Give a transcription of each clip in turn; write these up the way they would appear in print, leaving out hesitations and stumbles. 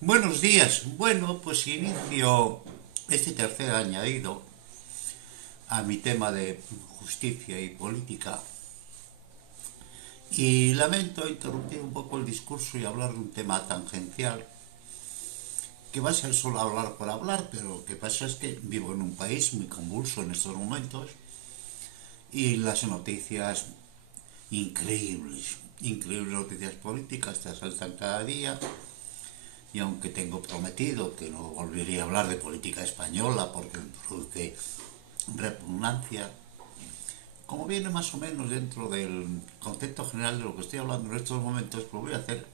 Buenos días. Bueno, pues inicio este tercer añadido a mi tema de justicia y política. Y lamento interrumpir un poco el discurso y hablar de un tema tangencial, que va a ser solo hablar por hablar, pero lo que pasa es que vivo en un país muy convulso en estos momentos y las noticias increíbles noticias políticas te asaltan cada día. Y aunque tengo prometido que no volvería a hablar de política española porque me produce repugnancia, como viene más o menos dentro del concepto general de lo que estoy hablando en estos momentos, pues voy a hacer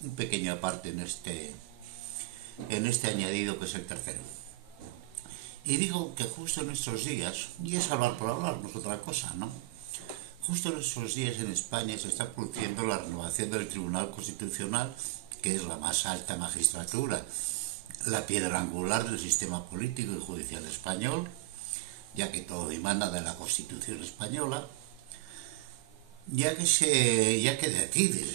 un pequeño aparte en este añadido que es el tercero. Y digo que justo en estos días, y es hablar por hablar, no es otra cosa, ¿no? Justo en estos días en España se está produciendo la renovación del Tribunal Constitucional, que es la más alta magistratura, la piedra angular del sistema político y judicial español, ya que todo emana de la Constitución española, ya que decide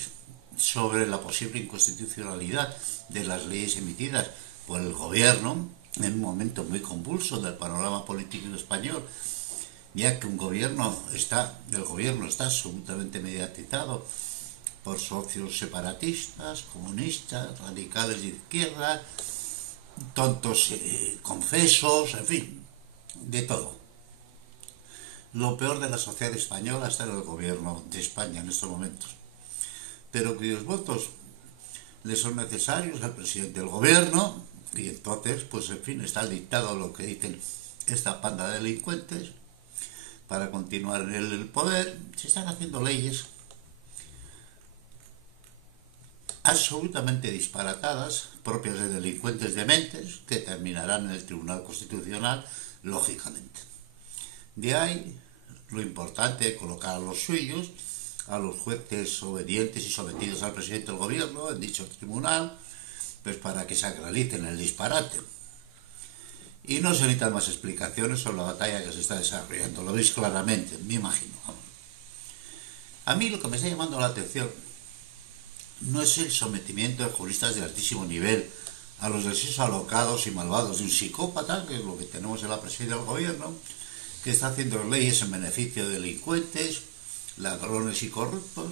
sobre la posible inconstitucionalidad de las leyes emitidas por el gobierno en un momento muy convulso del panorama político español, ya que el gobierno está absolutamente mediatizado por socios separatistas, comunistas, radicales de izquierda, tontos confesos, en fin, de todo. Lo peor de la sociedad española está en el gobierno de España en estos momentos, pero cuyos votos le son necesarios al presidente del gobierno, y entonces, pues en fin, está dictado lo que dicen esta panda de delincuentes para continuar en el poder. Se están haciendo leyes absolutamente disparatadas, propias de delincuentes dementes, que terminarán en el Tribunal Constitucional, lógicamente. De ahí lo importante de colocar a los suyos, a los jueces obedientes y sometidos al presidente del gobierno en dicho tribunal, pues para que sacralicen el disparate. Y no se necesitan más explicaciones sobre la batalla que se está desarrollando, lo veis claramente, me imagino. A mí lo que me está llamando la atención no es el sometimiento de juristas de altísimo nivel a los deseos alocados y malvados de un psicópata, que es lo que tenemos en la presidencia del gobierno, que está haciendo leyes en beneficio de delincuentes, ladrones y corruptos,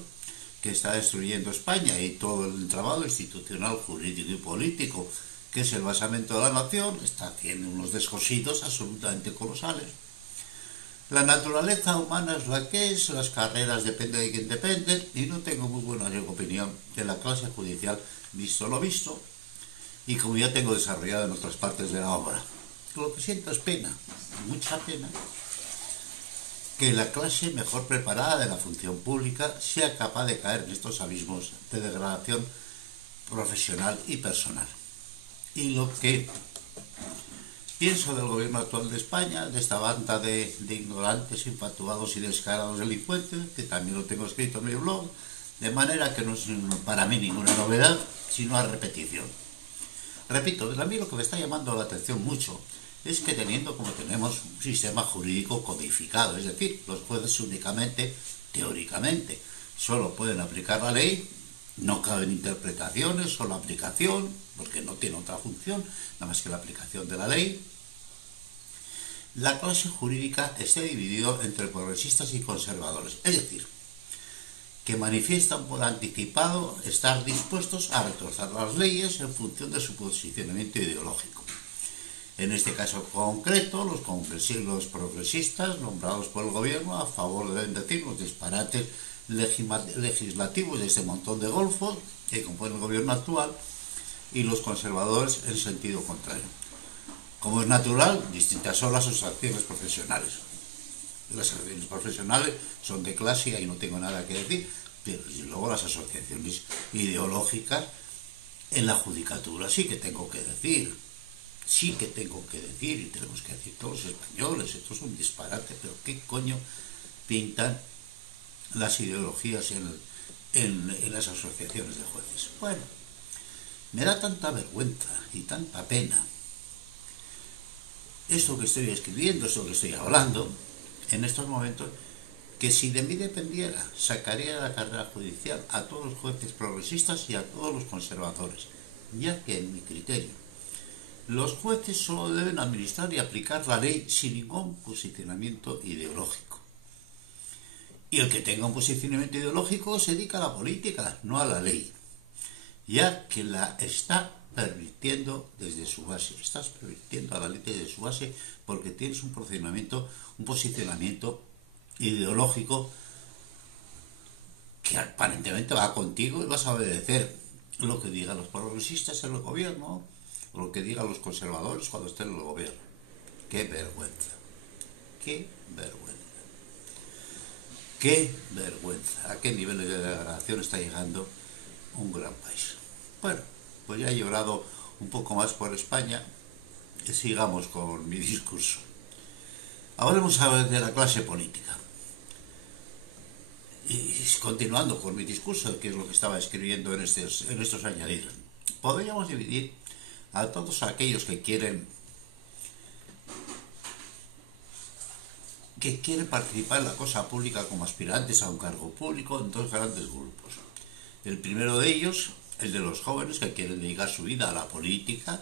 que está destruyendo España y todo el entramado institucional, jurídico y político, que es el basamento de la nación, está haciendo unos descosidos absolutamente colosales. La naturaleza humana es la que es, las carreras dependen de quien dependen, y no tengo muy buena opinión de la clase judicial, visto lo visto, y como ya tengo desarrollado en otras partes de la obra. Lo que siento es pena, mucha pena, que la clase mejor preparada de la función pública sea capaz de caer en estos abismos de degradación profesional y personal. Y lo que pienso del gobierno actual de España, de esta banda de ignorantes, infatuados y descarados delincuentes, que también lo tengo escrito en mi blog, de manera que no es para mí ninguna novedad, sino a repetición. Repito, a mí lo que me está llamando la atención mucho es que teniendo como tenemos un sistema jurídico codificado, es decir, los jueces únicamente, teóricamente, solo pueden aplicar la ley, no caben interpretaciones, solo aplicación, porque no tiene otra función, nada más que la aplicación de la ley. La clase jurídica está dividida entre progresistas y conservadores, es decir, que manifiestan por anticipado estar dispuestos a retrasar las leyes en función de su posicionamiento ideológico. En este caso concreto, los progresistas nombrados por el gobierno a favor de decir los disparates legislativos de este montón de golfos que compone el gobierno actual, y los conservadores en sentido contrario. Como es natural, distintas son las asociaciones profesionales. Las asociaciones profesionales son de clase y ahí no tengo nada que decir, pero luego las asociaciones ideológicas en la judicatura sí que tengo que decir. Sí que tengo que decir, y tenemos que decir todos los españoles, esto es un disparate, pero ¿qué coño pintan las ideologías en las asociaciones de jueces? Bueno, me da tanta vergüenza y tanta pena esto que estoy escribiendo, esto que estoy hablando, en estos momentos, que si de mí dependiera, sacaría de la carrera judicial a todos los jueces progresistas y a todos los conservadores. ya que en mi criterio los jueces solo deben administrar y aplicar la ley sin ningún posicionamiento ideológico. Y el que tenga un posicionamiento ideológico se dedica a la política, no a la ley, ya que la está pervirtiendo desde su base. Estás pervirtiendo a la ley desde su base porque tienes un posicionamiento ideológico que aparentemente va contigo y vas a obedecer lo que digan los progresistas en el gobierno o lo que digan los conservadores cuando estén en el gobierno. ¡Qué vergüenza! ¡Qué vergüenza! ¡Qué vergüenza! ¿A qué nivel de degradación está llegando un gran país? Bueno, pues ya he llorado un poco más por España y sigamos con mi discurso. Hablemos ahora de la clase política. Y continuando con mi discurso, que es lo que estaba escribiendo en estos añadidos, podríamos dividir a todos aquellos que quieren participar en la cosa pública como aspirantes a un cargo público en dos grandes grupos. El primero de ellos, el de los jóvenes que quieren dedicar su vida a la política,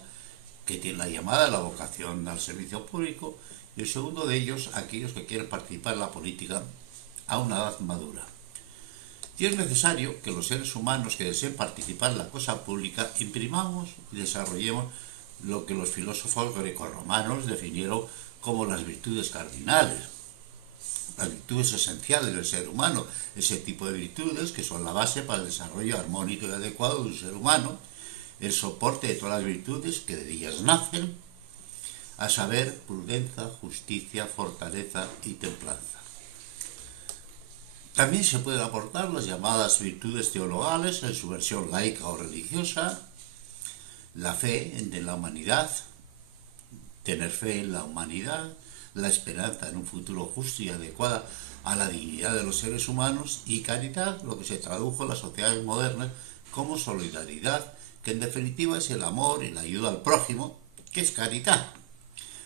que tienen la llamada, la vocación al servicio público, y el segundo de ellos, aquellos que quieren participar en la política a una edad madura. Y es necesario que los seres humanos que deseen participar en la cosa pública imprimamos y desarrollemos lo que los filósofos grecorromanos definieron como las virtudes cardinales, las virtudes esenciales del ser humano, ese tipo de virtudes que son la base para el desarrollo armónico y adecuado de un ser humano, el soporte de todas las virtudes que de ellas nacen, a saber, prudencia, justicia, fortaleza y templanza. También se pueden aportar las llamadas virtudes teologales en su versión laica o religiosa, la fe en la humanidad, tener fe en la humanidad, la esperanza en un futuro justo y adecuado a la dignidad de los seres humanos, y caridad, lo que se tradujo en las sociedades modernas como solidaridad, que en definitiva es el amor y la ayuda al prójimo, que es caridad,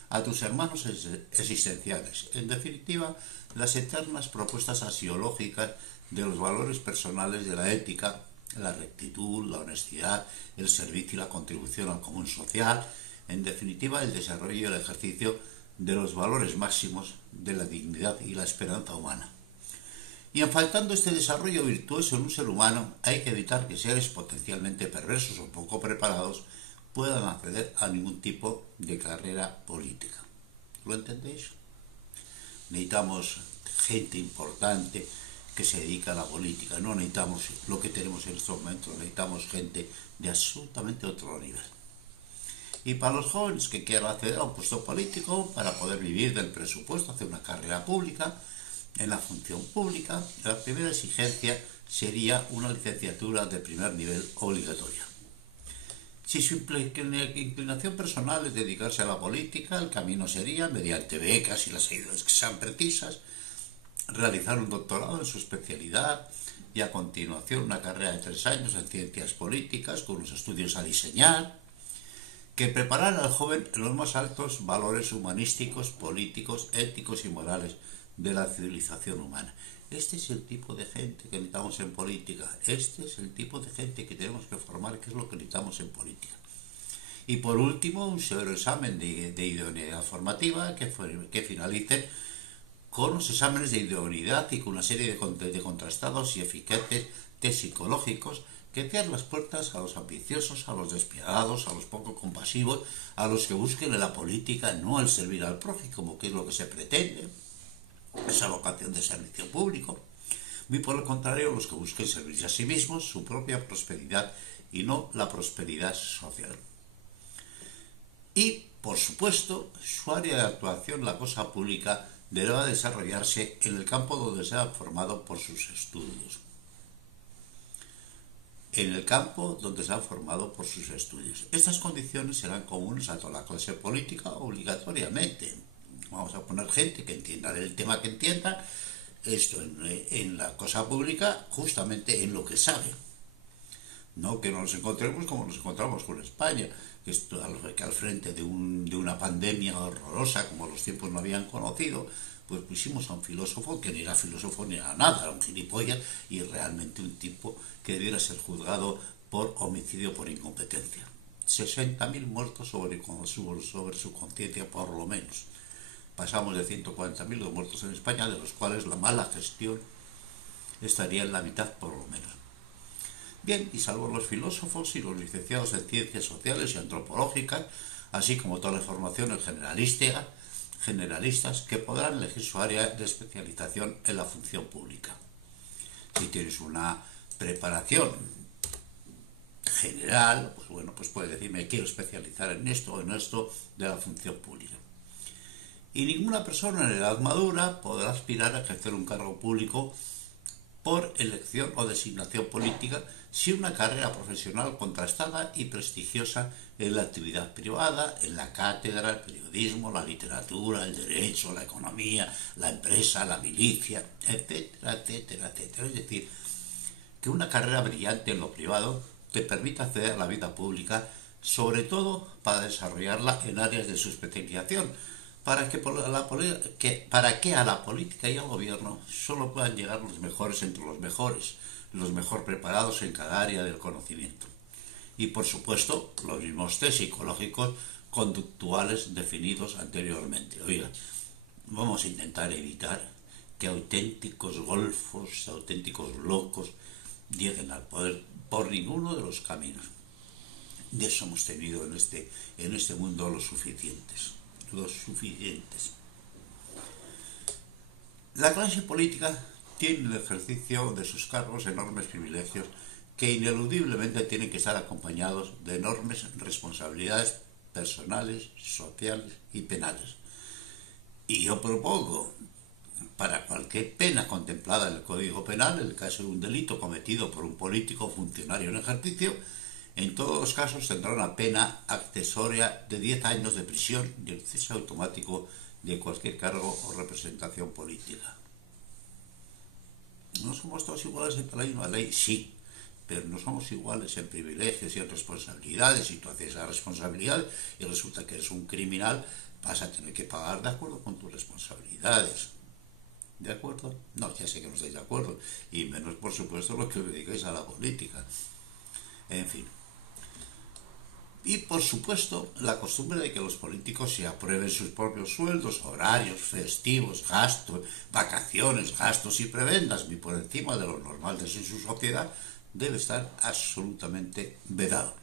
a tus hermanos existenciales. En definitiva, las eternas propuestas axiológicas de los valores personales de la ética, la rectitud, la honestidad, el servicio y la contribución al común social, en definitiva, el desarrollo y el ejercicio de los valores máximos de la dignidad y la esperanza humana. Y en faltando este desarrollo virtuoso en un ser humano, hay que evitar que seres potencialmente perversos o poco preparados puedan acceder a ningún tipo de carrera política. ¿Lo entendéis? Necesitamos gente importante que se dedica a la política, no necesitamos lo que tenemos en estos momentos, necesitamos gente de absolutamente otro nivel. Y para los jóvenes que quieran acceder a un puesto político para poder vivir del presupuesto, hacer una carrera pública, en la función pública, la primera exigencia sería una licenciatura de primer nivel obligatoria. Si su inclinación personal es dedicarse a la política, el camino sería, mediante becas y las ayudas que sean precisas, realizar un doctorado en su especialidad y a continuación una carrera de 3 años en ciencias políticas con los estudios a diseñar, que preparar al joven en los más altos valores humanísticos, políticos, éticos y morales de la civilización humana. Este es el tipo de gente que necesitamos en política. Este es el tipo de gente que tenemos que formar, que es lo que necesitamos en política. Y por último, un severo examen de idoneidad formativa que finalice con los exámenes de idoneidad y con una serie de contrastados y eficaces test psicológicos que cierran las puertas a los ambiciosos, a los despiadados, a los poco compasivos, a los que busquen en la política no el servir al prójimo, que es lo que se pretende, esa vocación de servicio público, muy por el contrario, los que busquen servirse a sí mismos, su propia prosperidad y no la prosperidad social. Y, por supuesto, su área de actuación, la cosa pública, deberá desarrollarse en el campo donde se ha formado por sus estudios. En el campo donde se ha formado por sus estudios. Estas condiciones serán comunes a toda la clase política obligatoriamente. Vamos a poner gente que entienda del tema que entienda esto en la cosa pública, justamente en lo que sabe. No que nos encontremos como nos encontramos con España, que al frente de una pandemia horrorosa como los tiempos no habían conocido, pues pusimos a un filósofo que ni era filósofo ni era nada, era un gilipollas y realmente un tipo que debiera ser juzgado por homicidio por incompetencia. 60.000 muertos sobre su conciencia, por lo menos. Pasamos de 140.000 muertos en España, de los cuales la mala gestión estaría en la mitad, por lo menos. Bien, y salvo los filósofos y los licenciados en ciencias sociales y antropológicas, así como todas las formaciones generalistas que podrán elegir su área de especialización en la función pública. Si tienes una preparación general, pues bueno, pues puedes decir, me quiero especializar en esto o en esto de la función pública. Y ninguna persona en edad madura podrá aspirar a ejercer un cargo público por elección o designación política sin una carrera profesional contrastada y prestigiosa en la actividad privada, en la cátedra, el periodismo, la literatura, el derecho, la economía, la empresa, la milicia, etcétera, etcétera, etcétera. Es decir, que una carrera brillante en lo privado te permite acceder a la vida pública, sobre todo para desarrollarla en áreas de su especialización, para que a la política y al gobierno solo puedan llegar los mejores entre los mejor preparados en cada área del conocimiento. Y por supuesto, los mismos test psicológicos conductuales definidos anteriormente. Oiga, vamos a intentar evitar que auténticos golfos, auténticos locos lleguen al poder por ninguno de los caminos. De eso hemos tenido en este mundo los suficientes. La clase política tiene en el ejercicio de sus cargos enormes privilegios que ineludiblemente tienen que estar acompañados de enormes responsabilidades personales, sociales y penales. Y yo propongo, para cualquier pena contemplada en el Código Penal, en el caso de un delito cometido por un político o funcionario en ejercicio, en todos los casos tendrá una pena accesoria de 10 años de prisión y el cese automático de cualquier cargo o representación política. ¿No somos todos iguales ante la misma ley? Sí, pero no somos iguales en privilegios y en responsabilidades. Si tú haces esa responsabilidad y resulta que eres un criminal, vas a tener que pagar de acuerdo con tus responsabilidades. ¿De acuerdo? No, ya sé que no estáis de acuerdo, y menos por supuesto lo que os dedicáis a la política. En fin. Y por supuesto la costumbre de que los políticos se aprueben sus propios sueldos, horarios, festivos, gastos, vacaciones, gastos y prebendas, ni por encima de lo normal de su sociedad, debe estar absolutamente vedado.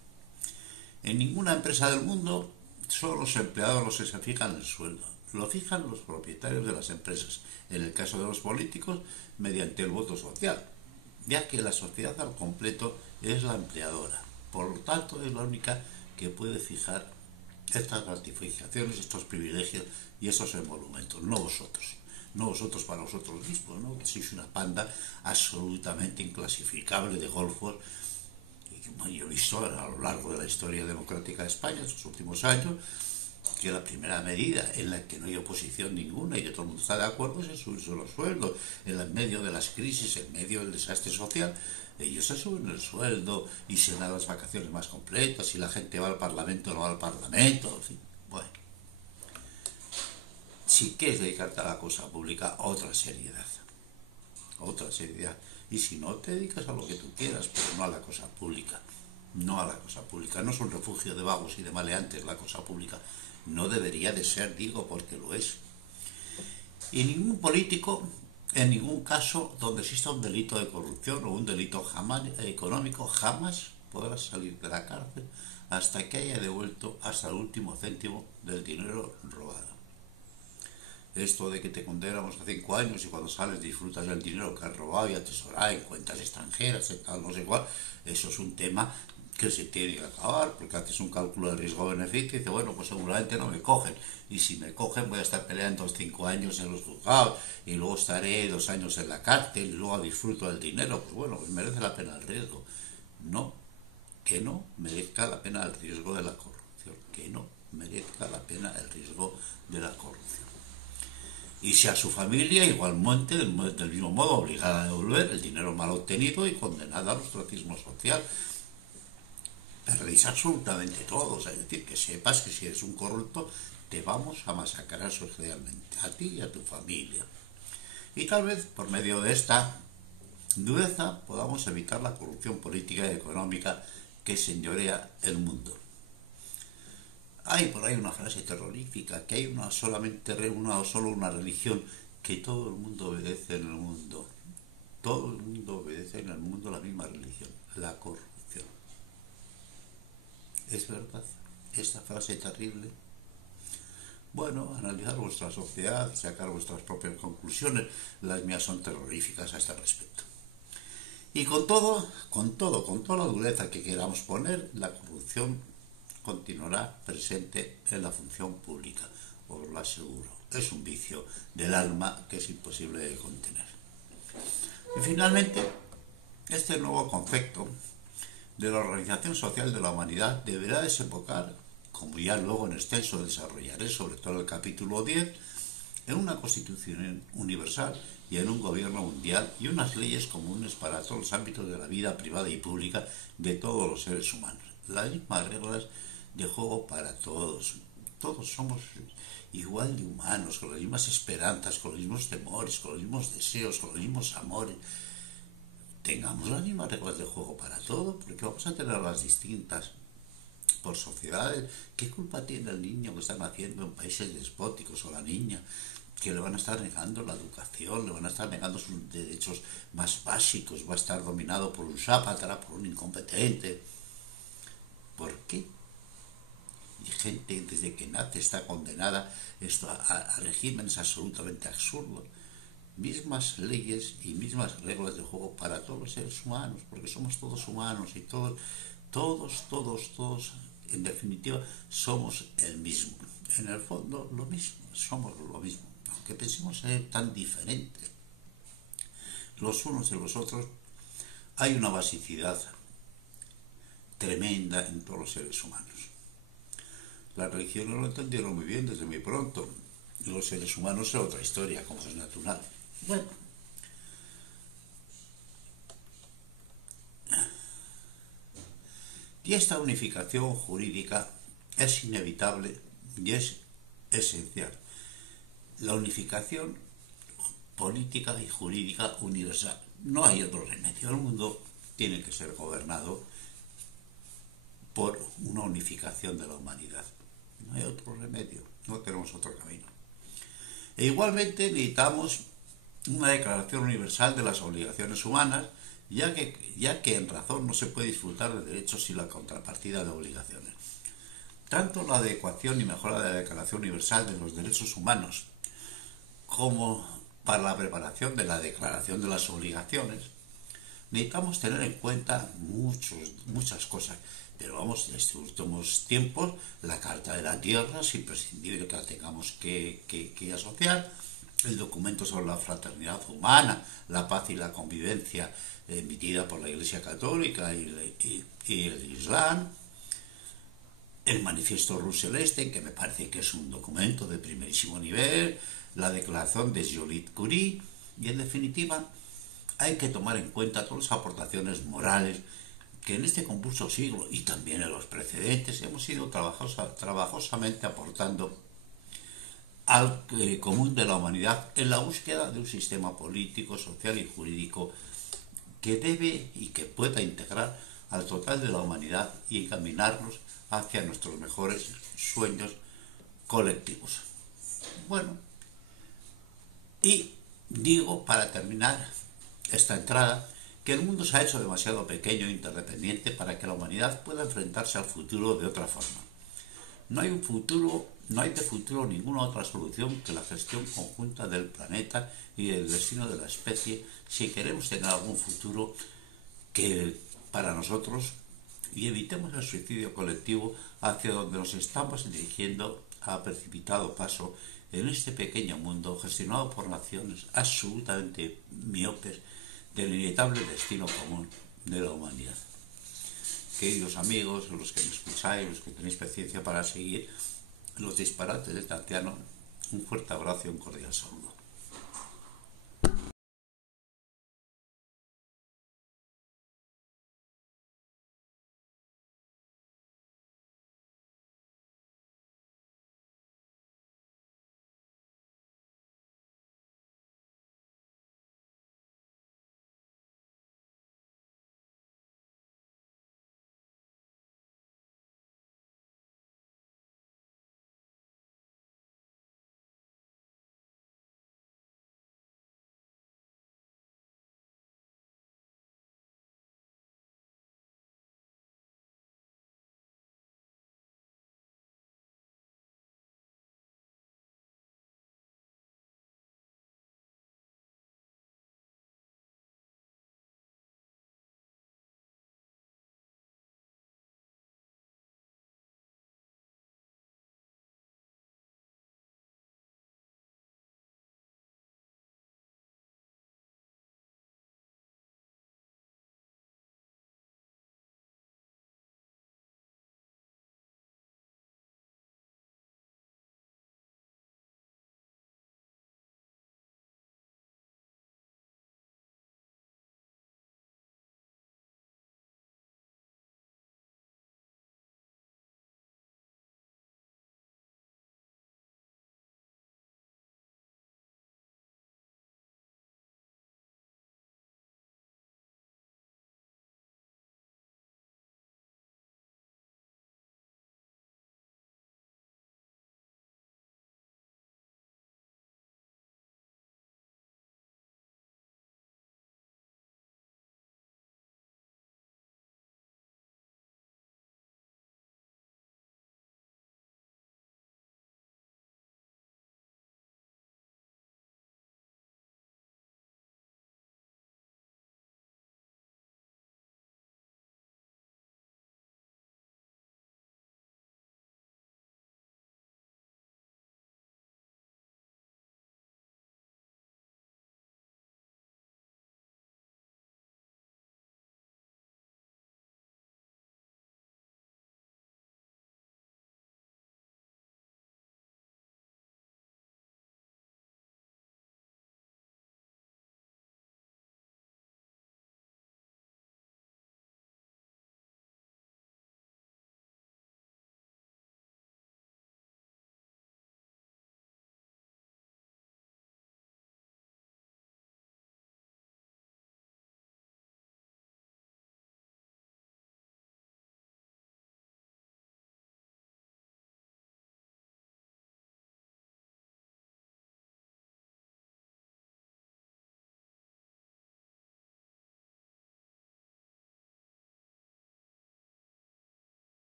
En ninguna empresa del mundo son los empleados los que se fijan el sueldo, lo fijan los propietarios de las empresas, en el caso de los políticos mediante el voto social, ya que la sociedad al completo es la empleadora. Por lo tanto, es la única que puede fijar estas gratificaciones, estos privilegios y estos emolumentos, no vosotros. No vosotros para vosotros mismos, ¿no? Que sois una panda absolutamente inclasificable de golfos. Y yo he visto a lo largo de la historia democrática de España, en estos últimos años, que la primera medida en la que no hay oposición ninguna y que todo el mundo está de acuerdo es en subirse los sueldos. En medio de las crisis, en medio del desastre social, ellos se suben el sueldo y se dan las vacaciones más completas, si la gente va al Parlamento o no va al Parlamento, en fin. Bueno, si quieres dedicarte a la cosa pública, otra seriedad. Otra seriedad. Y si no, te dedicas a lo que tú quieras, pero no a la cosa pública. No a la cosa pública. No es un refugio de vagos y de maleantes la cosa pública. No debería de ser, digo, porque lo es. Y ningún político, en ningún caso donde exista un delito de corrupción o un delito económico, jamás podrá salir de la cárcel hasta que haya devuelto hasta el último céntimo del dinero robado. Esto de que te condenamos a 5 años y cuando sales disfrutas del dinero que has robado y atesorado en cuentas extranjeras, tal, no sé cuál, eso es un tema que se tiene que acabar, porque haces un cálculo de riesgo-beneficio y dices, bueno, pues seguramente no me cogen, y si me cogen voy a estar peleando 5 años en los juzgados y luego estaré 2 años en la cárcel y luego disfruto del dinero. Pues bueno, pues merece la pena el riesgo. No, que no merezca la pena el riesgo de la corrupción, que no merezca la pena el riesgo de la corrupción. Y si a su familia igualmente del mismo modo obligada a devolver el dinero mal obtenido y condenada al ostracismo social. Perdéis absolutamente todo, es decir, que sepas que si eres un corrupto te vamos a masacrar socialmente, a ti y a tu familia. Y tal vez por medio de esta dureza podamos evitar la corrupción política y económica que señorea el mundo. Hay por ahí una frase terrorífica, que hay solo una religión, que todo el mundo obedece en el mundo. Todo el mundo obedece en el mundo la misma religión, la corrupción. ¿Es verdad esta frase terrible? Bueno, analizar vuestra sociedad, sacar vuestras propias conclusiones, las mías son terroríficas a este respecto. Y con toda la dureza que queramos poner, la corrupción continuará presente en la función pública, os lo aseguro. Es un vicio del alma que es imposible de contener. Y finalmente, este nuevo concepto de la organización social de la humanidad deberá desembocar, como ya luego en extenso desarrollaré, sobre todo en el capítulo 10, en una constitución universal y en un gobierno mundial y unas leyes comunes para todos los ámbitos de la vida privada y pública de todos los seres humanos. Las mismas reglas de juego para todos. Todos somos igual de humanos, con las mismas esperanzas, con los mismos temores, con los mismos deseos, con los mismos amores. Tengamos las mismas reglas de juego para todo, porque vamos a tenerlas distintas por sociedades. ¿Qué culpa tiene el niño que están haciendo en países despóticos o la niña? Que le van a estar negando la educación, le van a estar negando sus derechos más básicos, va a estar dominado por un sápatra, por un incompetente. ¿Por qué? Y gente desde que nace está condenada a regímenes absolutamente absurdos. Mismas leyes y mismas reglas de juego para todos los seres humanos, porque somos todos humanos y todos, en definitiva, somos el mismo. En el fondo, lo mismo, somos lo mismo. Aunque pensemos ser tan diferentes los unos de los otros, hay una basicidad tremenda en todos los seres humanos. Las religiones lo entendieron muy bien desde muy pronto. Y los seres humanos es otra historia, como es natural. Bueno, y esta unificación jurídica es inevitable y es esencial. La unificación política y jurídica universal. No hay otro remedio. El mundo tiene que ser gobernado por una unificación de la humanidad. No hay otro remedio, no tenemos otro camino. E igualmente necesitamos una declaración universal de las obligaciones humanas, ya que en razón no se puede disfrutar de derechos sin la contrapartida de obligaciones. Tanto la adecuación y mejora de la Declaración Universal de los Derechos Humanos como para la preparación de la Declaración de las Obligaciones, necesitamos tener en cuenta muchas cosas. Pero vamos, en estos últimos tiempos, la Carta de la Tierra es imprescindible que la tengamos que asociar. El documento sobre la fraternidad humana, la paz y la convivencia, emitida por la Iglesia Católica y el Islam. El manifiesto Russell-Esten, que me parece que es un documento de primerísimo nivel. La declaración de Joliot-Curie. Y en definitiva, hay que tomar en cuenta todas las aportaciones morales que en este convulso siglo y también en los precedentes hemos ido trabajosamente aportando al común de la humanidad en la búsqueda de un sistema político, social y jurídico que debe y que pueda integrar al total de la humanidad y encaminarnos hacia nuestros mejores sueños colectivos. Bueno, y digo para terminar esta entrada que el mundo se ha hecho demasiado pequeño e interdependiente para que la humanidad pueda enfrentarse al futuro de otra forma. No hay de futuro ninguna otra solución que la gestión conjunta del planeta y del destino de la especie si queremos tener algún futuro que para nosotros, y evitemos el suicidio colectivo hacia donde nos estamos dirigiendo a precipitado paso en este pequeño mundo gestionado por naciones absolutamente miopes del inevitable destino común de la humanidad. Queridos amigos, los que me escucháis, los que tenéis paciencia para seguir los disparates de este anciano, un fuerte abrazo y un cordial saludo.